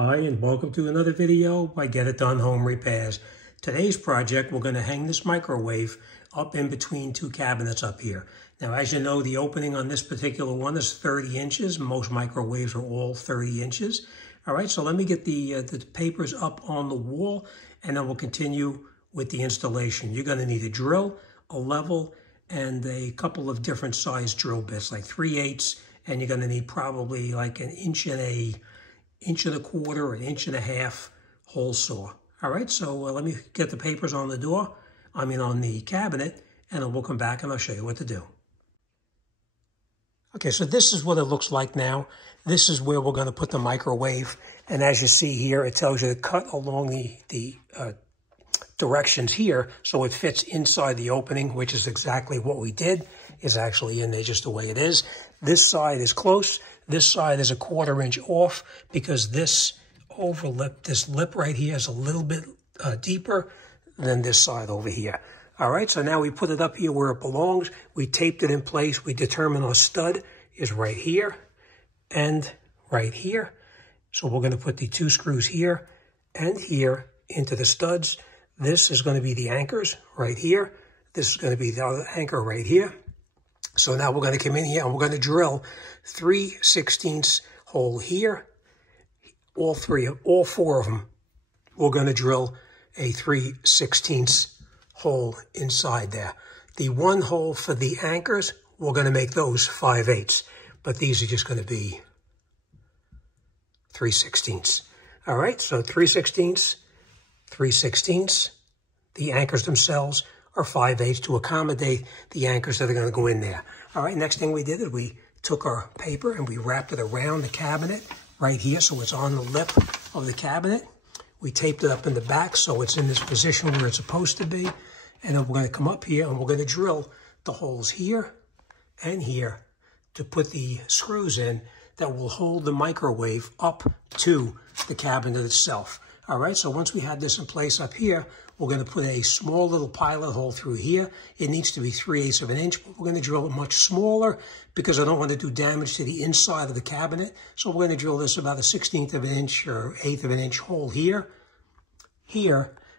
Hi, and welcome to another video by Get It Done Home Repairs. Today's project, we're going to hang this microwave up in between two cabinets up here. Now, as you know, the opening on this particular one is 30 inches. Most microwaves are all 30 inches. All right, so let me get the papers up on the wall, and then we'll continue with the installation. You're going to need a drill, a level, and a couple of different size drill bits, like 3/8, and you're going to need probably like an inch and a quarter, an inch and a half hole saw. All right, so let me get the papers on the door, on the cabinet, and then we'll come back and I'll show you what to do. Okay, so this is what it looks like now. This is where we're going to put the microwave. And as you see here, it tells you to cut along the directions here so it fits inside the opening, which is exactly what we did. It's actually in there just the way it is. This side is close. This side is a 1/4 inch off because this lip right here is a little bit deeper than this side over here. All right, so now we put it up here where it belongs. We taped it in place. We determined our stud is right here and right here. So we're going to put the 2 screws here and here into the studs. This is going to be the anchors right here. This is going to be the other anchor right here. So now we're going to come in here and we're going to drill 3/16 hole here. All 4 of them, we're going to drill a 3/16 hole inside there. The 1 hole for the anchors, we're going to make those 5/8, but these are just going to be 3/16. All right, so 3/16, 3/16. The anchors themselves are 5/8 to accommodate the anchors that are going to go in there. All right, next thing we did is we took our paper and we wrapped it around the cabinet right here so it's on the lip of the cabinet. We taped it up in the back so it's in this position where it's supposed to be. And then we're going to come up here and we're going to drill the holes here and here to put the screws in that will hold the microwave up to the cabinet itself. All right, so once we have this in place up here, we're going to put a small little pilot hole through here. It needs to be 3/8 of an inch, but we're going to drill it much smaller because I don't want to do damage to the inside of the cabinet. So we're going to drill this about a 1/16 of an inch or 1/8 of an inch hole here,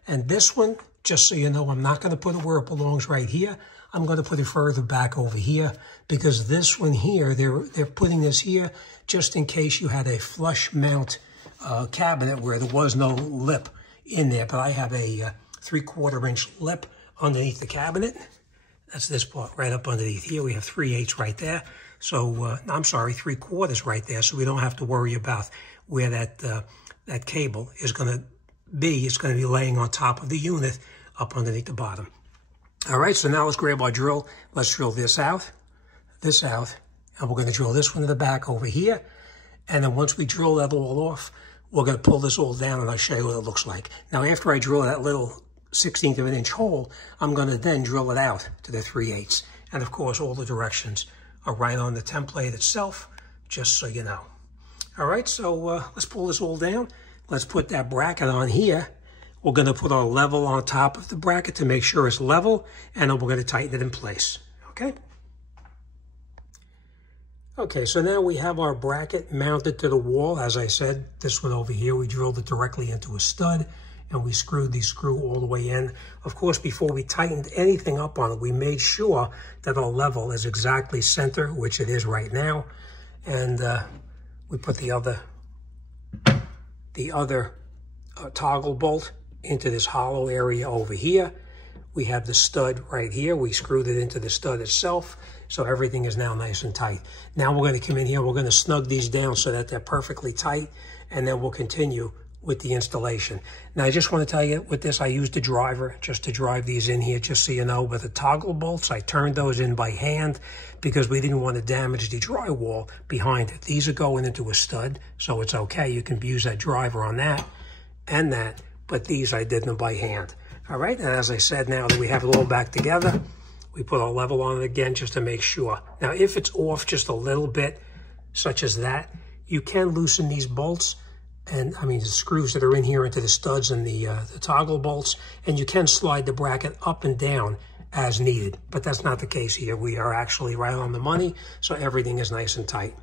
and this one, just so you know, I'm not going to put it where it belongs right here. I'm going to put it further back over here because this one here, they're putting this here just in case you had a flush mount cabinet where there was no lip in there, but I have a 3/4 inch lip underneath the cabinet. That's this part right up underneath here. We have 3/8 right there. So, I'm sorry, 3/4 right there. So we don't have to worry about where that cable is going to be. It's going to be laying on top of the unit up underneath the bottom. All right, so now let's grab our drill. Let's drill this out, and we're going to drill this one in the back over here. And then once we drill that all off, we're going to pull this all down and I'll show you what it looks like. Now, after I drill that little 1/16 of an inch hole, I'm going to then drill it out to the 3/8. And of course, all the directions are right on the template itself, just so you know. All right, so let's pull this all down. Let's put that bracket on here. We're going to put our level on top of the bracket to make sure it's level, and then we're going to tighten it in place, okay? Okay, so now we have our bracket mounted to the wall. As I said, this one over here, we drilled it directly into a stud, and we screwed the screw all the way in. Of course, before we tightened anything up on it, we made sure that our level is exactly center, which it is right now. And we put the other toggle bolt into this hollow area over here. We have the stud right here. We screwed it into the stud itself, so everything is now nice and tight. Now we're going to come in here. We're going to snug these down so that they're perfectly tight, and then we'll continue with the installation. Now, I just want to tell you, with this, I used a driver just to drive these in here, just so you know. But the toggle bolts, I turned those in by hand because we didn't want to damage the drywall behind it. These are going into a stud, so it's okay. You can use that driver on that and that, but these I did them by hand. All right, and as I said, now that we have it all back together, we put our level on it again just to make sure. Now, if it's off just a little bit, such as that, you can loosen these bolts, and the screws that are in here into the studs and the toggle bolts, and you can slide the bracket up and down as needed, but that's not the case here. We are actually right on the money, so everything is nice and tight.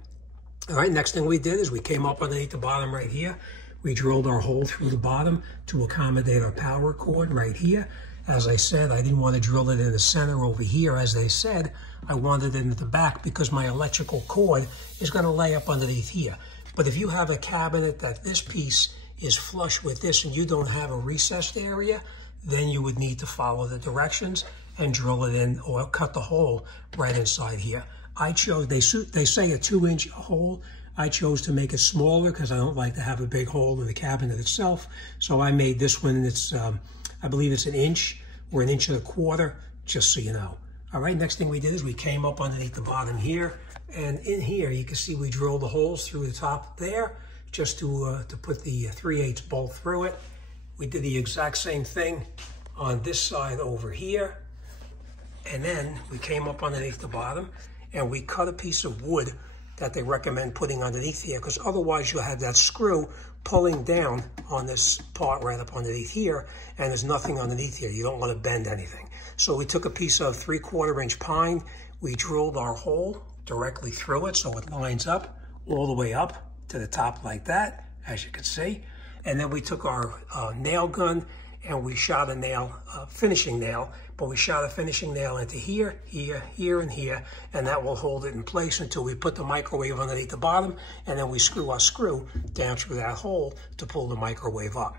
All right, next thing we did is we came up underneath the bottom right here. We drilled our hole through the bottom to accommodate our power cord right here. As I said, I didn't want to drill it in the center over here. As they said, I wanted it in the back because my electrical cord is going to lay up underneath here. But if you have a cabinet that this piece is flush with this and you don't have a recessed area, then you would need to follow the directions and drill it in or cut the hole right inside here. I chose, they say a 2-inch hole. I chose to make it smaller because I don't like to have a big hole in the cabinet itself. So I made this one, it's, I believe it's 1 inch or 1.25 inches, just so you know. All right, next thing we did is we came up underneath the bottom here. And in here, you can see we drilled the holes through the top there just to put the 3/8 bolt through it. We did the exact same thing on this side over here. And then we came up underneath the bottom and we cut a piece of wood that they recommend putting underneath here, because otherwise you'll have that screw pulling down on this part right up underneath here, and there's nothing underneath here. You don't want to bend anything. So we took a piece of 3/4 inch pine, we drilled our hole directly through it so it lines up all the way up to the top like that, as you can see. And then we took our nail gun and we shot a nail, finishing nail, but we shot a finishing nail into here, here, here, and here, and that will hold it in place until we put the microwave underneath the bottom, and then we screw our screw down through that hole to pull the microwave up.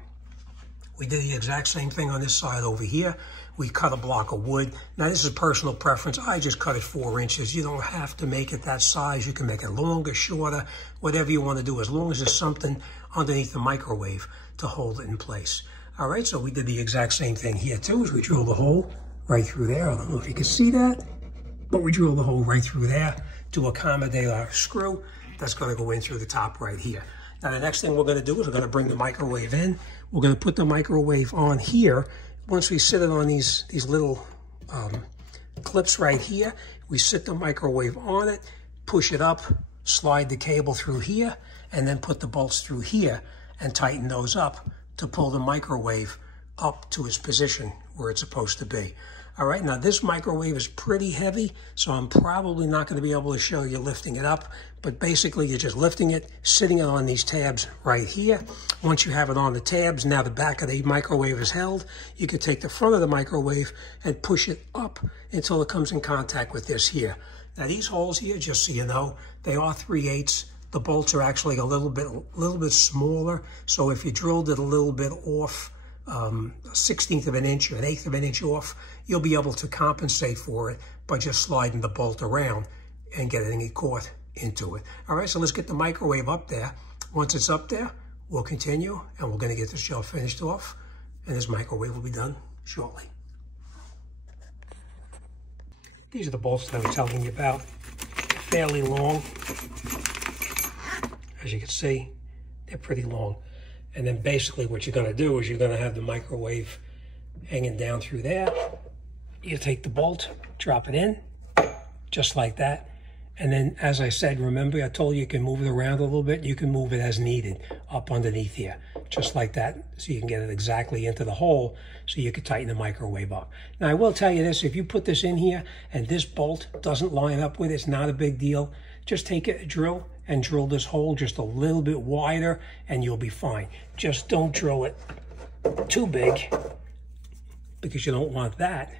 We did the exact same thing on this side over here. We cut a block of wood. Now this is personal preference. I just cut it 4 inches. You don't have to make it that size. You can make it longer, shorter, whatever you want to do, as long as there's something underneath the microwave to hold it in place. All right, so we did the exact same thing here too, as we drilled a hole right through there. I don't know if you can see that, but we drilled a hole right through there to accommodate our screw that's going to go in through the top right here. Now the next thing we're going to do is we're going to bring the microwave in. We're going to put the microwave on here. Once we sit it on these little clips right here, we sit the microwave on it, push it up, slide the cable through here, and then put the bolts through here and tighten those up to pull the microwave up to its position where it's supposed to be. All right, now this microwave is pretty heavy, so I'm probably not going to be able to show you lifting it up, but basically you're just lifting it, sitting it on these tabs right here. Once you have it on the tabs, now the back of the microwave is held. You can take the front of the microwave and push it up until it comes in contact with this here. Now these holes here, just so you know, they are 3/8. The bolts are actually a little bit smaller, so if you drilled it a little bit off, 1/16 of an inch or 1/8 of an inch off, you'll be able to compensate for it by just sliding the bolt around and getting it caught into it. All right, so let's get the microwave up there. Once it's up there, we'll continue, and we're going to get the shelf finished off, and this microwave will be done shortly. These are the bolts that I was telling you about. Fairly long. As you can see, they're pretty long. And then basically what you're going to do is you're going to have the microwave hanging down through there. You take the bolt, drop it in, just like that. And then, as I said, remember I told you you can move it around a little bit. You can move it as needed up underneath here, just like that, so you can get it exactly into the hole so you can tighten the microwave up. Now, I will tell you this, if you put this in here and this bolt doesn't line up with it, it's not a big deal. Just take a drill and drill this hole just a little bit wider and you'll be fine. Just don't drill it too big because you don't want that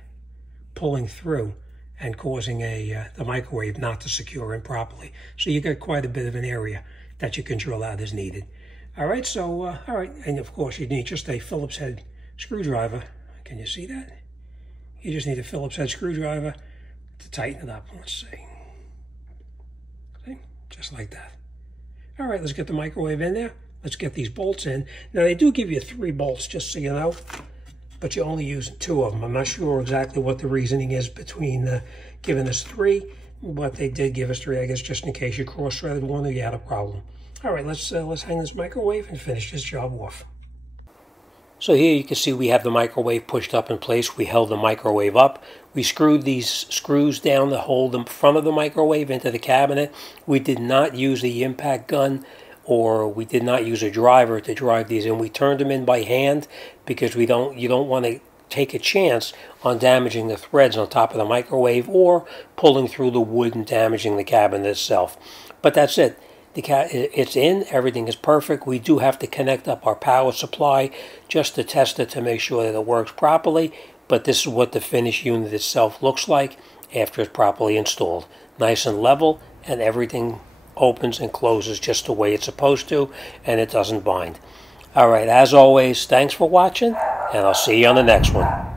pulling through and causing the microwave not to secure in properly. So you got quite a bit of an area that you can drill out as needed. All right, so, all right, and of course you need just a Phillips head screwdriver. Can you see that? You just need a Phillips head screwdriver to tighten it up. Let's see. See? Just like that. All right, let's get the microwave in there. Let's get these bolts in. Now, they do give you 3 bolts, just so you know, but you only use 2 of them. I'm not sure exactly what the reasoning is between giving us 3, but they did give us 3, I guess, just in case you cross-threaded one or you had a problem. All right, let's hang this microwave and finish this job off. So here you can see we have the microwave pushed up in place. We held the microwave up. We screwed these screws down to hold the front of the microwave into the cabinet. We did not use the impact gun, or we did not use a driver to drive these in. We turned them in by hand because you don't want to take a chance on damaging the threads on top of the microwave or pulling through the wood and damaging the cabinet itself. But that's it. It's in, everything is perfect. We do have to connect up our power supply just to test it to make sure that it works properly, but this is what the finished unit itself looks like after it's properly installed. Nice and level, and everything opens and closes just the way it's supposed to, and it doesn't bind. Alright, as always, thanks for watching, and I'll see you on the next one.